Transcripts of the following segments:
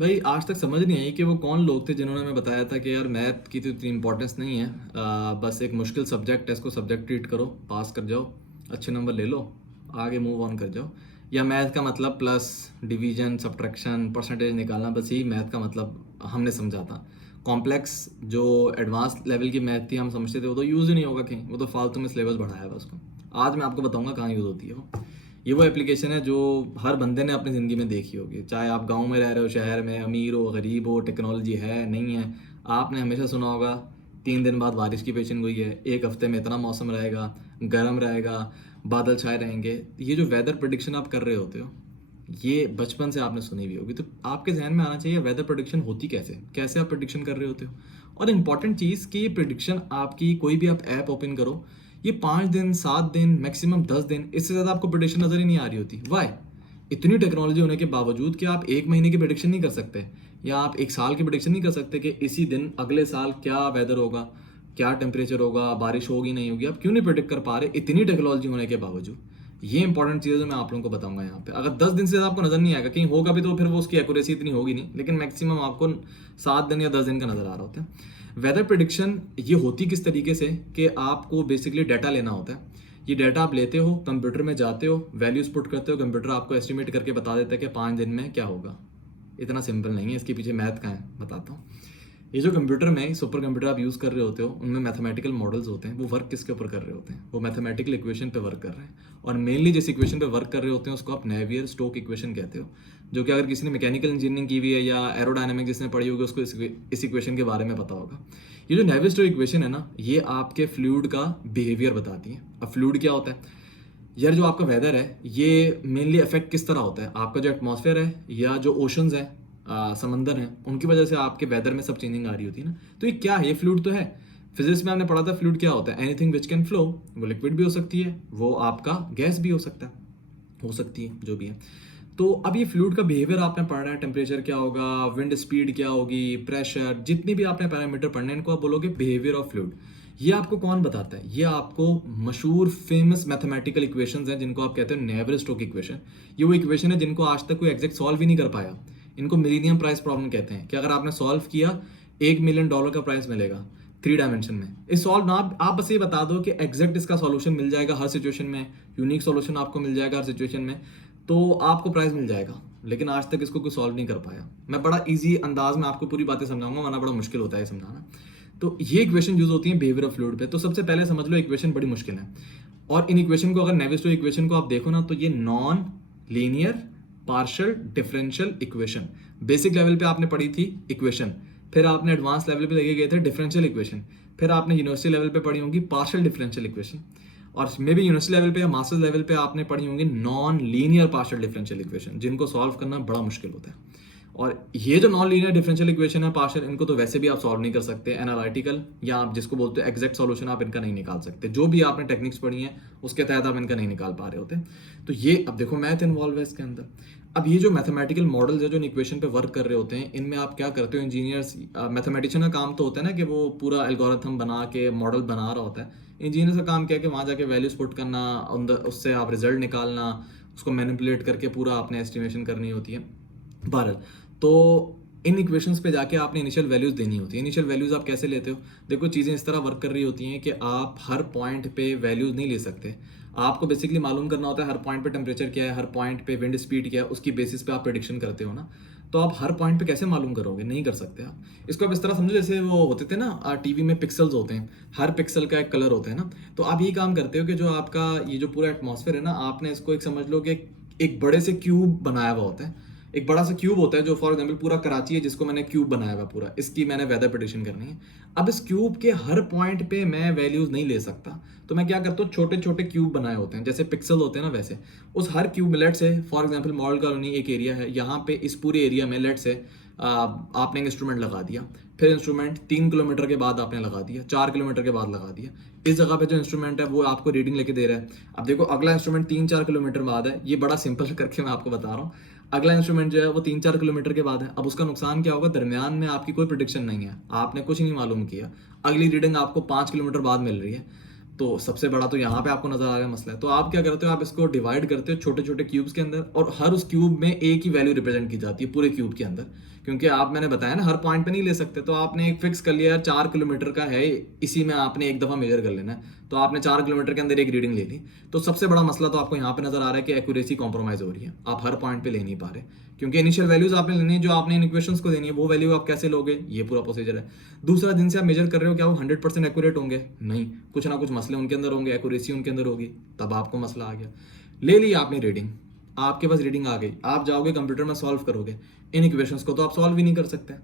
भाई आज तक समझ नहीं आई कि वो कौन लोग थे जिन्होंने हमें बताया था कि यार मैथ की तो इतनी इंपॉर्टेंस नहीं है। बस एक मुश्किल सब्जेक्ट है, इसको सब्जेक्ट ट्रीट करो, पास कर जाओ, अच्छे नंबर ले लो, आगे मूव ऑन कर जाओ। या मैथ का मतलब प्लस डिवीजन सब्ट्रैक्शन परसेंटेज निकालना, बस यही मैथ का मतलब हमने समझा था। कॉम्प्लेक्स जो एडवांस लेवल की मैथ थी हम समझते थे, वो तो यूज़ ही नहीं होगा कहीं, वो तो फालतू में सिलेबस बढ़ाया है उसको। आज मैं आपको बताऊंगा कहाँ यूज़ होती है वो। ये वो एप्लीकेशन है जो हर बंदे ने अपनी ज़िंदगी में देखी होगी, चाहे आप गांव में रह रहे हो, शहर में, अमीर हो गरीब हो, टेक्नोलॉजी है नहीं है। आपने हमेशा सुना होगा 3 दिन बाद बारिश की पेशन गोई है, एक हफ्ते में इतना मौसम रहेगा, गर्म रहेगा, बादल छाए रहेंगे। ये जो वेदर प्रिडिक्शन आप कर रहे होते हो, ये बचपन से आपने सुनी हुई होगी, तो आपके जहन में आना चाहिए वेदर प्रिडिक्शन होती कैसे, कैसे आप प्रिडिक्शन कर रहे होते हो। और इम्पॉर्टेंट चीज़ कि ये प्रिडिक्शन आपकी कोई भी आप ऐप ओपन करो, ये 5 दिन 7 दिन मैक्सिमम 10 दिन, इससे ज़्यादा आपको प्रिडिक्शन नज़र ही नहीं आ रही होती। वाई? इतनी टेक्नोलॉजी होने के बावजूद कि आप 1 महीने की प्रिडिक्शन नहीं कर सकते, या आप 1 साल की प्रिडिक्शन नहीं कर सकते कि इसी दिन अगले साल क्या वेदर होगा, क्या टेम्परेचर होगा, बारिश होगी नहीं होगी। आप क्यों नहीं प्रिडिक्ट कर पा रहे इतनी टेक्नोलॉजी होने के बावजूद? ये इंपॉर्टेंट चीज़ है जो मैं आप लोगों को बताऊंगा यहाँ पे। अगर 10 दिन से ज़्यादा आपको नजर नहीं आएगा, कहीं होगा भी तो फिर वो उसकी एक्यूरेसी इतनी होगी नहीं, लेकिन मैक्सिमम आपको 7 दिन या 10 दिन का नजर आ रहा होता है। वेदर प्रिडिक्शन ये होती किस तरीके से कि आपको बेसिकली डाटा लेना होता है। ये डाटा आप लेते हो, कंप्यूटर में जाते हो, वैल्यूज पुट करते हो, कंप्यूटर आपको एस्टिमेट करके बता देता है कि 5 दिन में क्या होगा। इतना सिंपल नहीं है, इसके पीछे मैथ का है, बताता हूँ। ये जो कंप्यूटर में सुपर कंप्यूटर आप यूज़ कर रहे होते हो, उनमें मैथमेटिकल मॉडल्स होते हैं। वो वर्क किसके ऊपर कर रहे होते हैं? वो मैथमेटिकल इक्वेशन पे वर्क कर रहे हैं। और मेनली जिस इक्वेशन पे वर्क कर रहे होते हैं उसको आप नेवियर स्टोक इक्वेशन कहते हो, जो कि अगर किसी ने मैकेनिकल इंजीनियरिंग की हुई है या एरोडायनामिक्स जिसने पढ़ी होगी उसको इस इक्वेशन के बारे में पता होगा। ये जो नेवियर स्टोक इक्वेशन है ना, ये आपके फ्लूइड का बिहेवियर बताती है। अब फ्लूइड क्या होता है यार? जो आपका वेदर है ये मेनली इफेक्ट किस तरह होता है, आपका जो एटमॉस्फेयर है या जो ओशंस है, समंदर हैं, उनकी वजह से आपके वेदर में सब चेंजिंग आ रही होती है ना। तो ये क्या है? ये फ्लूइड तो है। फिजिक्स में आपने पढ़ा था फ्लूइड क्या होता है? Anything which can flow. वो लिक्विड भी हो सकती है, वो आपका गैस भी हो सकता है, हो सकती है, जो भी है। तो अब ये फ्लूइड का बिहेवियर आपने पढ़ना है, टेम्परेचर क्या होगा, विंड स्पीड क्या होगी, प्रेशर, जितनी भी आपने पैरामीटर पढ़ने हैं, इनको आप बोलोगे बिहेवियर ऑफ फ्लूइड। ये आपको कौन बताता है? ये आपको मशहूर फेमस मैथमेटिकल इक्वेशंस हैं जिनको आप कहते हो नेवियर स्टोक इक्वेशन। ये वो इक्वेशन है जिनको आज तक कोई एग्जैक्ट सॉल्व ही नहीं कर पाया। इनको मिलीनियम प्राइस प्रॉब्लम कहते हैं कि अगर आपने सॉल्व किया $1 मिलियन का प्राइस मिलेगा 3 डायमेंशन में। इस सॉल्व ना आप बस ये बता दो कि एग्जैक्ट इसका सॉल्यूशन मिल जाएगा हर सिचुएशन में, यूनिक सॉल्यूशन आपको मिल जाएगा हर सिचुएशन में, तो आपको प्राइस मिल जाएगा। लेकिन आज तक इसको कोई सॉल्व नहीं कर पाया। मैं बड़ा इजी अंदाज में आपको पूरी बातें समझाऊंगा, वरना बड़ा मुश्किल होता है समझाना। तो ये इक्वेशन यूज होती है बिहेवियर ऑफ फ्लूइड पे। तो सबसे पहले समझ लो इक्वेशन बड़ी मुश्किल है, और इन इक्वेशन को अगर नेवियर इक्वेशन को आप देखो ना, तो ये non linear partial differential equation. Basic level पे आपने पढ़ी थी इक्वेशन, फिर आपने एडवांस लेवल पे लेके गए थे डिफरेंशियल इक्वेशन, फिर आपने यूनिवर्सिटी लेवल पे पढ़ी होंगी पार्शियल डिफरेंशियल इक्वेशन, और मे भी यूनिवर्सिटी लेवल पे या मास्टर्स लेवल पे आपने पढ़ी होंगी non linear partial differential equation, जिनको सॉल्व करना बड़ा मुश्किल होता है। और ये जो नॉन लीनियर डिफरेंशियल इक्वेशन है पार्शियल, इनको तो वैसे भी आप सॉल्व नहीं कर सकते एनालिटिकल, या आप जिसको बोलते हो एग्जैक्ट सॉल्यूशन, आप इनका नहीं निकाल सकते। जो भी आपने टेक्निक्स पढ़ी हैं उसके तहत आप इनका नहीं निकाल पा रहे होते। तो ये अब देखो मैथ इन्वॉल्व है इसके अंदर। अब ये जो मैथमेटिकल मॉडल्स है जो इक्वेशन पे वर्क कर रहे होते हैं, इनमें आप क्या करते हो? इंजीनियर्स, मैथमेटिशियन का काम तो होता है ना कि वो पूरा एल्गोरिथम बना के मॉडल बना रहा होता है। इंजीनियर का काम क्या है कि वहाँ जाके वैल्यूज पुट करना, उससे आप रिजल्ट निकालना, उसको मैनिपुलेट करके पूरा आपने एस्टिमेशन करनी होती है। बहरहाल, तो इन इक्वेशंस पे जाके आपने इनिशियल वैल्यूज देनी होती है। इनिशियल वैल्यूज आप कैसे लेते हो? देखो चीज़ें इस तरह वर्क कर रही होती हैं कि आप हर पॉइंट पे वैल्यूज नहीं ले सकते। आपको बेसिकली मालूम करना होता है हर पॉइंट पे टेम्परेचर क्या है, हर पॉइंट पे विंड स्पीड क्या है, उसकी बेसिस पे आप प्रेडिक्शन करते हो ना। तो आप हर पॉइंट पे कैसे मालूम करोगे? नहीं कर सकते आप। इसको आप इस तरह समझो जैसे वो होते थे ना टीवी में पिक्सल्स होते हैं, हर पिक्सल का एक कलर होता है ना। तो आप ये काम करते हो कि जो आपका ये जो पूरा एटमॉस्फेयर है ना, आपने इसको एक समझ लो कि एक बड़े से क्यूब बनाया हुआ होता है। एक बड़ा सा क्यूब होता है जो फॉर एग्जांपल पूरा कराची है, जिसको मैंने क्यूब बनाया हुआ पूरा, इसकी मैंने वेदर प्रेडिक्शन करनी है। अब इस क्यूब के हर पॉइंट पे मैं वैल्यूज नहीं ले सकता, तो मैं क्या करता हूँ, छोटे छोटे क्यूब बनाए होते हैं जैसे पिक्सल होते हैं ना, वैसे उस हर क्यूब में लेट से फॉर एग्जांपल मॉडल कॉलोनी एक एरिया है, यहाँ पे इस पूरे एरिया में लेट से आपने एक इंस्ट्रूमेंट लगा दिया, फिर इंस्ट्रूमेंट 3 किलोमीटर के बाद आपने लगा दिया, 4 किलोमीटर के बाद लगा दिया। इस जगह पे जो इंस्ट्रूमेंट है वो आपको रीडिंग लेके दे रहा है। अब देखो अगला इंस्ट्रूमेंट 3-4 किलोमीटर बाद है, ये बड़ा सिंपल करके मैं आपको बता रहा हूँ। अगला इंस्ट्रूमेंट जो है वो 3-4 किलोमीटर के बाद है। अब उसका नुकसान क्या होगा? दरमियान में आपकी कोई प्रिडिक्शन नहीं है, आपने कुछ नहीं मालूम किया, अगली रीडिंग आपको 5 किलोमीटर बाद मिल रही है। तो सबसे बड़ा तो यहाँ पे आपको नजर आ रहा है मसला है। तो आप क्या करते हो, आप इसको डिवाइड करते हो छोटे छोटे क्यूब्स के अंदर, और हर उस क्यूब में एक ही वैल्यू रिप्रेजेंट की जाती है पूरे क्यूब के अंदर, क्योंकि आप, मैंने बताया ना, हर पॉइंट पे नहीं ले सकते। तो आपने एक फिक्स कर लिया, 4 किलोमीटर का है, इसी में आपने एक दफा मेजर कर लेना है, तो आपने 4 किलोमीटर के अंदर एक रीडिंग ले ली। तो सबसे बड़ा मसला तो आपको यहाँ पे नजर आ रहा है कि एक्यूरेसी कॉम्प्रोमाइज हो रही है, आप हर पॉइंट पे ले नहीं पा रहे, क्योंकि इनिशियल वैल्यूज आपने लेनी है, जो आपने इन इक्वेशंस को देनी है, वो वैल्यू आप कैसे लोगे, ये पूरा प्रोसीजर है। दूसरा, जिनसे आप मेजर कर रहे हो, क्या वो 100% एक्यूरेट होंगे? नहीं, कुछ ना कुछ मसले उनके अंदर होंगे, एक्यूरेसी उनके अंदर होगी, तब आपको मसला आ गया। ले ली आपने रीडिंग, आपके पास रीडिंग आ गई, आप जाओगे कंप्यूटर में सॉल्व करोगे इन इक्वेशंस को, तो आप सॉल्व ही नहीं कर सकते,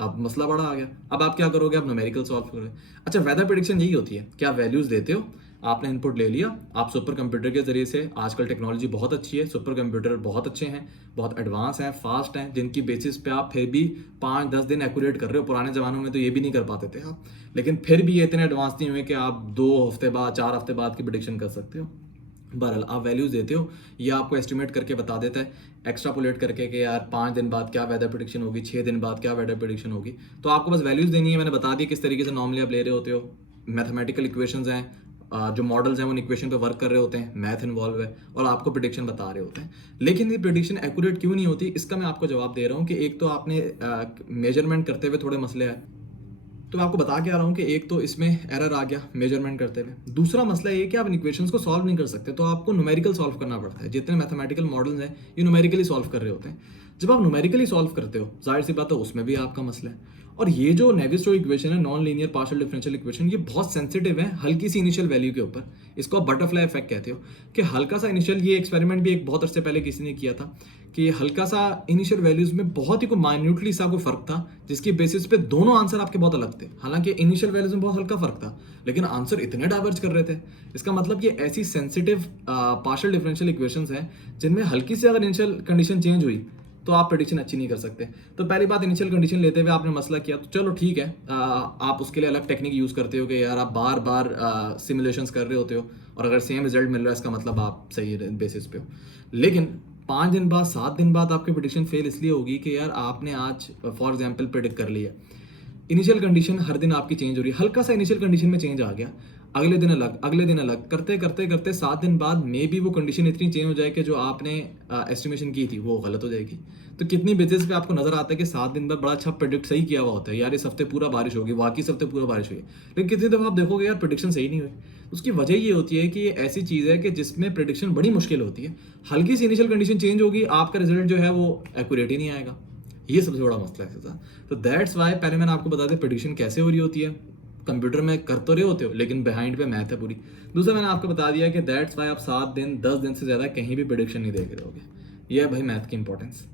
अब मसला बड़ा आ गया। अब आप क्या करोगे, आप न्यूमेरिकल सॉल्व करोगे। अच्छा, वेदर प्रेडिक्शन यही होती है कि आप वैल्यूज देते हो, आपने इनपुट ले लिया, आप सुपर कंप्यूटर के जरिए से, आजकल टेक्नोलॉजी बहुत अच्छी है, सुपर कंप्यूटर बहुत अच्छे हैं, बहुत एडवांस हैं, फास्ट हैं, जिनकी बेसिस पे आप फिर भी 5-10 दिन एक्यूरेट कर रहे हो। पुराने ज़मानों में तो ये भी नहीं कर पाते थे आप, लेकिन फिर भी ये इतने एडवांस नहीं हुए कि आप 2 हफ्ते बाद, 4 हफ्ते बाद की प्रेडिक्शन कर सकते हो। बहरहाल आप वैल्यूज देते हो, ये आपको एस्टिमेट करके बता देता है, एक्स्ट्रापोलेट करके कि यार 5 दिन बाद क्या वेदर प्रेडिक्शन होगी, 6 दिन बाद क्या वेदर प्रेडिक्शन होगी। तो आपको बस वैल्यूज देनी है, मैंने बता दी किस तरीके से नॉर्मली आप ले रहे होते हो। मैथमेटिकल इक्वेशंस हैं, जो मॉडल्स हैं वो इक्वेशन पे वर्क कर रहे होते हैं, मैथ इन्वॉल्व है, और आपको प्रेडिक्शन बता रहे होते हैं। लेकिन ये प्रेडिक्शन एक्यूरेट क्यों नहीं होती, इसका मैं आपको जवाब दे रहा हूँ कि एक तो आपने मेजरमेंट करते हुए थोड़े मसले हैं, तो मैं आपको बता के आ रहा हूँ कि एक तो इसमें एरर आ गया मेजरमेंट करते हुए। दूसरा मसला ये कि आप इन इक्वेशंस को सॉल्व नहीं कर सकते, तो आपको न्यूमेरिकल सॉल्व करना पड़ता है। जितने मैथमेटिकल मॉडल्स हैं ये न्यूमेरिकली सॉल्व कर रहे होते हैं। जब आप न्यूमेरिकली सॉल्व करते हो, जाहिर सी बात है उसमें भी आपका मसला है। और ये जो नेवियर-स्टोक्स इक्वेशन है, non linear partial differential equation, ये बहुत सेंसिटिव है हल्की सी इनिशियल वैल्यू के ऊपर। इसको आप बटरफ्लाई इफेक्ट कहते हो कि हल्का सा इनिशियल, ये एक्सपेरिमेंट भी एक बहुत अर्से पहले किसी ने किया था कि हल्का सा इनिशियल वैल्यूज में बहुत ही कोई माइन्यूटली सा कोई फर्क था, जिसकी बेसिस पे दोनों आंसर आपके बहुत अलग थे। हालांकि इनिशियल वैल्यूज में बहुत हल्का फर्क था, लेकिन आंसर इतने डाइवर्ज कर रहे थे। इसका मतलब ये ऐसी सेंसिटिव पार्शियल डिफरेंशियल इक्वेशंस हैं जिनमें हल्की सी अगर इनिशियल कंडीशन चेंज हुई तो आप प्रेडिक्शन अच्छी नहीं कर सकते। तो पहली बात, इनिशियल कंडीशन लेते हुए आपने मसला किया, तो चलो ठीक है, आप उसके लिए अलग टेक्निक यूज करते हो कि यार आप बार बार सिमुलेशंस कर रहे होते हो, और अगर सेम रिजल्ट मिल रहा है इसका मतलब आप सही बेसिस पे हो। लेकिन 5 दिन बाद, 7 दिन बाद आपकी प्रेडिक्शन फेल इसलिए होगी कि यार आपने आज फॉर एग्जाम्पल प्रेडिक्ट कर लिया, इनिशियल कंडीशन हर दिन आपकी चेंज हो रही है, हल्का सा इनिशियल कंडीशन में चेंज आ गया, अगले दिन अलग, अगले दिन अलग, करते करते करते 7 दिन बाद मे बी वो कंडीशन इतनी चेंज हो जाए कि जो आपने एस्टिमेशन की थी वो गलत हो जाएगी। तो कितनी बेसिस पे आपको नजर आता है कि 7 दिन बाद बड़ा अच्छा प्रेडिक्ट सही किया हुआ होता है, यार इस हफ्ते पूरा बारिश होगी, वाकई इस हफ्ते पूरा बारिश हुई, लेकिन कितनी दफ़ा आप देखोगे यार प्रेडिक्शन सही नहीं हुई। उसकी वजह ये होती है कि ये ऐसी चीज़ है कि जिसमें प्रेडिक्शन बड़ी मुश्किल होती है। हल्की सी इनिशियल कंडीशन चेंज होगी, आपका रिजल्ट जो है वो एक्यूरेट ही नहीं आएगा। ये सबसे बड़ा मसला है इसका। तो दैट्स वाई पहले मैंने आपको बता दिया प्रेडिक्शन कैसे हो रही होती है। कंप्यूटर में कर तो रहे होते हो, लेकिन बिहाइंड पे मैथ है पूरी। दूसरा, मैंने आपको बता दिया कि दैट्स वाई आप 7 दिन 10 दिन से ज़्यादा कहीं भी प्रेडिक्शन नहीं देख रहे होगे। ये है भाई मैथ की इंपॉर्टेंस।